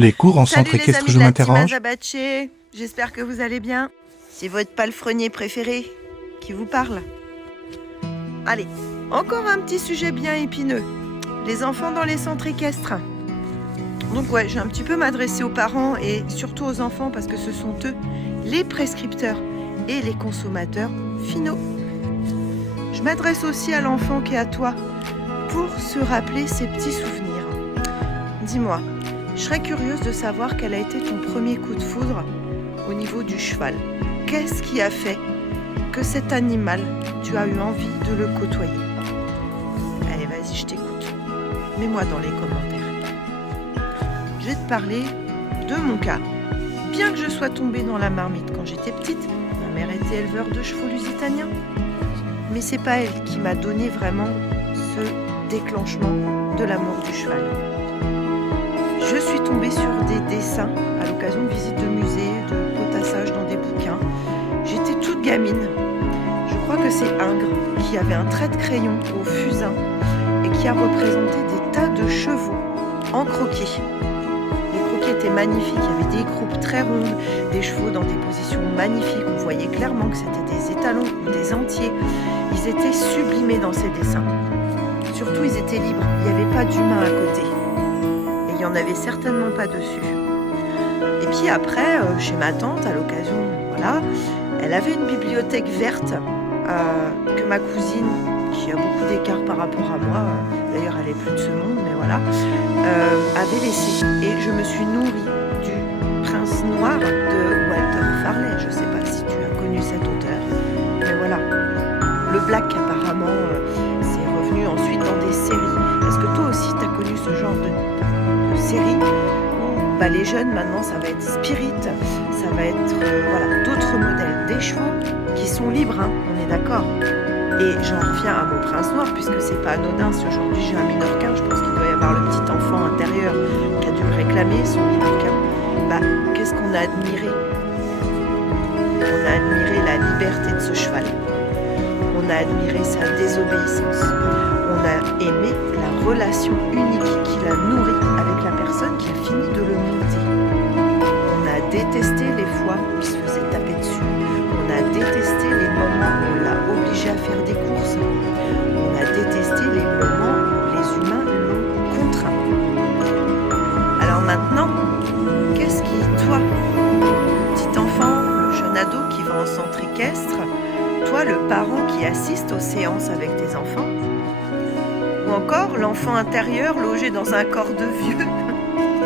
Les cours en Salut centre les équestre, amis je de la team m'interroge. Azabache, j'espère que vous allez bien. C'est votre palefrenier préféré qui vous parle. Allez, encore un petit sujet bien épineux. Les enfants dans les centres équestres. Donc ouais, je vais un petit peu m'adresser aux parents et surtout aux enfants parce que ce sont eux les prescripteurs et les consommateurs finaux. Je m'adresse aussi à l'enfant qui est à toi pour se rappeler ses petits souvenirs. Dis-moi, je serais curieuse de savoir quel a été ton premier coup de foudre au niveau du cheval. Qu'est-ce qui a fait que cet animal, tu as eu envie de le côtoyer? Allez, vas-y, je t'écoute. Mets-moi dans les commentaires. Je vais te parler de mon cas. Bien que je sois tombée dans la marmite quand j'étais petite, ma mère était éleveur de chevaux lusitaniens, mais c'est pas elle qui m'a donné vraiment ce déclenchement de l'amour du cheval. Je suis tombée sur des dessins à l'occasion de visites de musées, de potassage dans des bouquins. J'étais toute gamine. Je crois que c'est Ingres qui avait un trait de crayon au fusain et qui a représenté des tas de chevaux en croquis. Les croquis étaient magnifiques, il y avait des groupes très rondes, des chevaux dans des positions magnifiques. On voyait clairement que c'était des étalons ou des entiers. Ils étaient sublimés dans ces dessins. Surtout, ils étaient libres, il n'y avait pas d'humain à côté. Il n'y en avait certainement pas dessus. Et puis après, chez ma tante, à l'occasion, voilà, elle avait une bibliothèque verte que ma cousine, qui a beaucoup d'écart par rapport à moi, d'ailleurs elle est plus de ce monde, mais voilà, avait laissé. Et je me suis nourrie du Prince Noir de Walter Farley. Je ne sais pas si tu as connu cet auteur, mais voilà. Le Black, apparemment, c'est revenu ensuite dans des séries. Est-ce que toi aussi, tu as connu ce genre de série où les jeunes maintenant ça va être Spirit, ça va être voilà, d'autres modèles, des chevaux qui sont libres, hein, on est d'accord. Et j'en reviens à mon prince noir puisque c'est pas anodin. Si aujourd'hui j'ai un minorquin, je pense qu'il doit y avoir le petit enfant intérieur qui a dû me réclamer son minorquin. Qu'est-ce qu'on a admiré? On a admiré la liberté de ce cheval, on a admiré sa désobéissance, on a aimé la relation unique qu'il a nourrie avec la personne qui a fini de le monter. On a détesté les fois où il se faisait taper dessus. On a détesté les moments où on l'a obligé à faire des courses. On a détesté les moments où les humains l'ont contraint. Alors maintenant, qu'est-ce qui, toi, le petit enfant, le jeune ado qui va en centre équestre, toi, le parent qui assiste aux séances avec tes enfants, ou encore l'enfant intérieur logé dans un corps de vieux,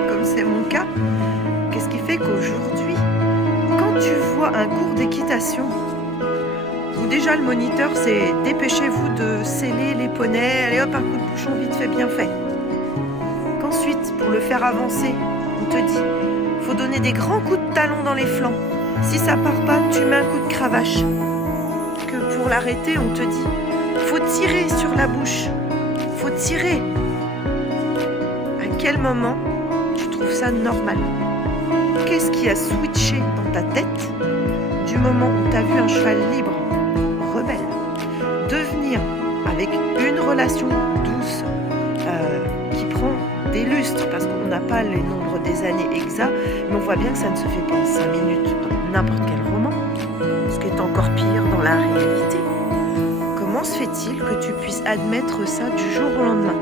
comme c'est mon cas, qu'est-ce qui fait qu'aujourd'hui, quand tu vois un cours d'équitation, où déjà le moniteur c'est dépêchez-vous de sceller les poneys, allez hop, un coup de bouchon vite fait, bien fait. Qu'ensuite, pour le faire avancer, on te dit, faut donner des grands coups de talon dans les flancs. Si ça part pas, tu mets un coup de cravache. Que pour l'arrêter, on te dit, faut tirer sur la bouche. Faut tirer. À quel moment tu trouves ça normal? Qu'est-ce qui a switché dans ta tête du moment où tu as vu un cheval libre, rebelle, devenir avec une relation douce qui prend des lustres, parce qu'on n'a pas les nombres des années exacts, mais on voit bien que ça ne se fait pas en 5 minutes dans n'importe quel roman, ce qui est encore pire dans la réalité. Comment se fait-il que tu puisses admettre ça du jour au lendemain?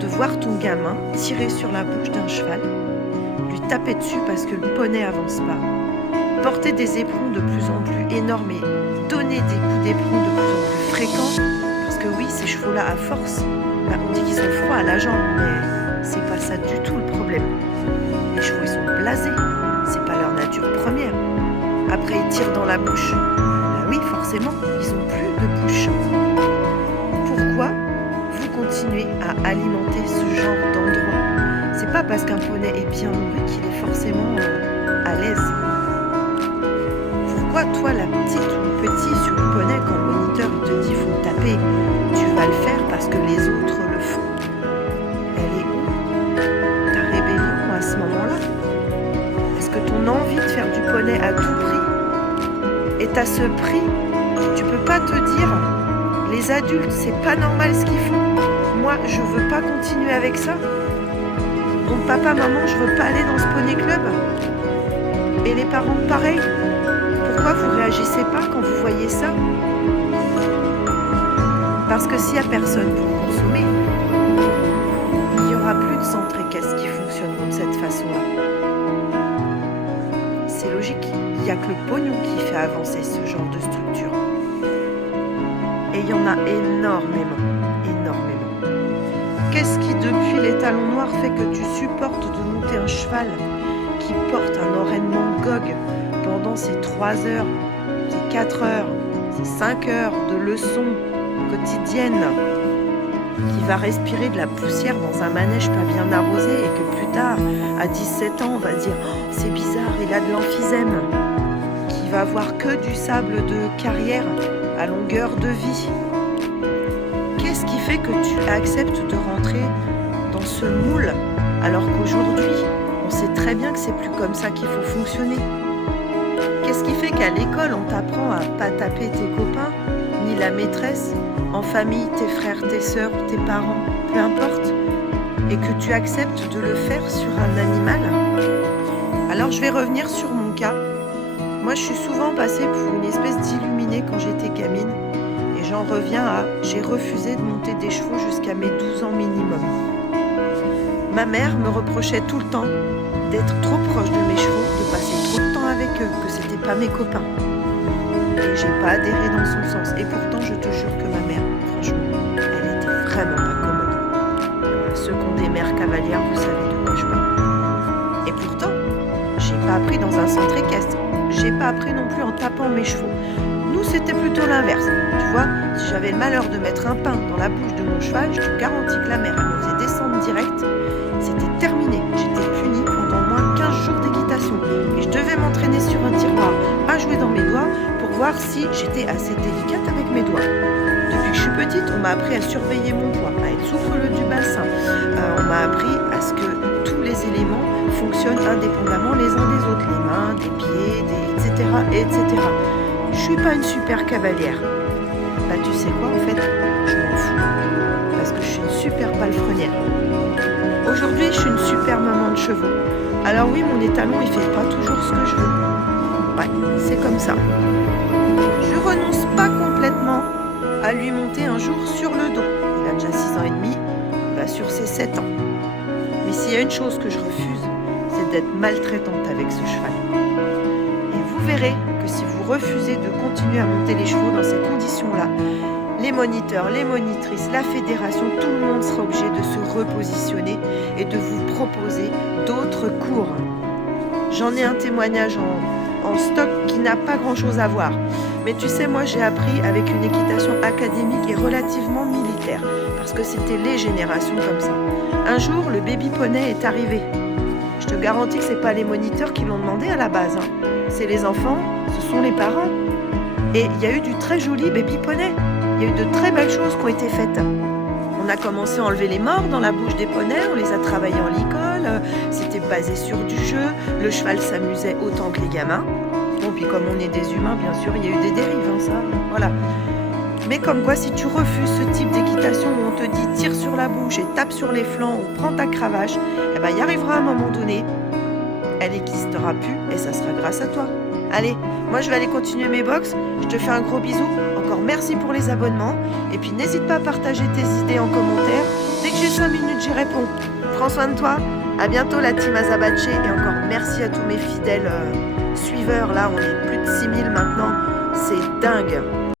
De voir ton gamin tirer sur la bouche d'un cheval, lui taper dessus parce que le poney avance pas, porter des éperons de plus en plus énormes et donner des coups d'éperon de plus en plus fréquents, parce que oui, ces chevaux-là, à force, on dit qu'ils ont froid à la jambe, mais c'est pas ça du tout le problème. Les chevaux, ils sont blasés, c'est pas leur nature première. Après, ils tirent dans la bouche. Oui, forcément, ils n'ont plus de bouche. Pourquoi vous continuez à alimenter ce genre d'endroit? C'est pas parce qu'un poney est bien nourri qu'il est forcément à l'aise. Pourquoi toi, la petite ou le petit sur le poney, quand le moniteur il te dit faut le taper, tu vas le faire parce que les autres le font? Elle est où ta rébellion à ce moment-là? Est-ce que ton envie de faire du poney à tout prix est à ce prix? Tu peux pas te dire les adultes c'est pas normal ce qu'ils font, moi je veux pas continuer avec ça. Donc papa, maman, je veux pas aller dans ce poney club. Et les parents, pareil. Pourquoi vous réagissez pas quand vous voyez ça? Parce que s'il n'y a personne pour consommer, il n'y aura plus de centres équestres qui fonctionneront de cette façon-là. C'est logique, il n'y a que le pognon qui fait avancer ce genre de structure. Et il y en a énormément, énormément. Qu'est-ce qui, depuis les talons noirs, fait que tu supportes de monter un cheval qui porte un enraînement GOG pendant ces 3 heures, ces 4 heures, ces 5 heures de leçons quotidiennes, qui va respirer de la poussière dans un manège pas bien arrosé et que plus tard, à 17 ans, on va dire oh, c'est bizarre, il a de l'emphysème, qui va avoir que du sable de carrière à longueur de vie. Qu'est-ce qui fait que tu acceptes de rentrer dans ce moule alors qu'aujourd'hui, on sait très bien que c'est plus comme ça qu'il faut fonctionner? Qu'est-ce qui fait qu'à l'école, on t'apprend à pas taper tes copains, ni la maîtresse, en famille, tes frères, tes sœurs, tes parents, peu importe, et que tu acceptes de le faire sur un animal? Alors je vais revenir sur mon cas. Moi je suis souvent passée pour une espèce d'illuminée quand j'étais gamine, et j'en reviens à j'ai refusé de monter des chevaux jusqu'à mes 12 ans minimum. Ma mère me reprochait tout le temps d'être trop proche de mes chevaux, de passer trop de temps avec eux, que c'était pas mes copains. Et j'ai pas adhéré dans son sens. Et pourtant, je te jure que ma mère, franchement, elle était vraiment pas commode. Ceux qui ont des mères cavalières, vous savez de quoi je parle. Et pourtant, j'ai pas appris dans un centre équestre. J'ai pas appris non plus en tapant mes chevaux. Nous, c'était plutôt l'inverse. Tu vois, si j'avais le malheur de mettre un pain dans la bouche de mon cheval, je te garantis que la mère, elle me faisait descendre direct. C'était terminé. J'étais punie pendant au moins 15 jours d'équitation. Et je devais m'entraîner sur un tiroir, à jouer dans mes doigts, pour voir si j'étais assez délicate avec mes doigts. Depuis que je suis petite, on m'a appris à surveiller mon poids, à être souffleuse du bassin. On m'a appris à ce que tous les éléments fonctionnent indépendamment les uns des autres. Les mains, des pieds, etc., etc. Je suis pas une super cavalière. Bah tu sais quoi en fait? Je m'en fous. Parce que je suis une super palefrenière. Aujourd'hui, je suis une super maman de chevaux. Alors oui, mon étalon, il fait pas toujours ce que je veux. Ouais, c'est comme ça. Je renonce pas complètement à lui monter un jour sur le dos. Il a déjà 6 ans et demi, il va sur ses 7 ans. Mais s'il y a une chose que je refuse, c'est d'être maltraitante avec ce cheval. Et vous verrez que si vous refusez de continuer à monter les chevaux dans ces conditions-là, les moniteurs, les monitrices, la fédération, tout le monde sera obligé de se repositionner et de vous proposer d'autres cours. J'en ai un témoignage en stock qui n'a pas grand-chose à voir. Mais tu sais, moi j'ai appris avec une équitation académique et relativement militaire, parce que c'était les générations comme ça. Un jour, le baby poney est arrivé. Je te garantis que c'est pas les moniteurs qui l'ont demandé à la base. C'est les enfants, ce sont les parents. Et il y a eu du très joli baby poney. Il y a eu de très belles choses qui ont été faites. On a commencé à enlever les morts dans la bouche des poneys, on les a travaillés en licol, c'était basé sur du jeu, le cheval s'amusait autant que les gamins. Bon, puis comme on est des humains, bien sûr, il y a eu des dérives, ça, voilà. Mais comme quoi, si tu refuses ce type d'équitation où on te dit tire sur la bouche et tape sur les flancs ou prends ta cravache, eh ben, il arrivera un moment donné, elle n'existera plus et ça sera grâce à toi. Allez, moi je vais aller continuer mes box, je te fais un gros bisou, encore merci pour les abonnements, et puis n'hésite pas à partager tes idées en commentaire, dès que j'ai 5 minutes j'y réponds. Prends soin de toi, à bientôt la team Azabache, et encore merci à tous mes fidèles suiveurs, là on est plus de 6000 maintenant, c'est dingue.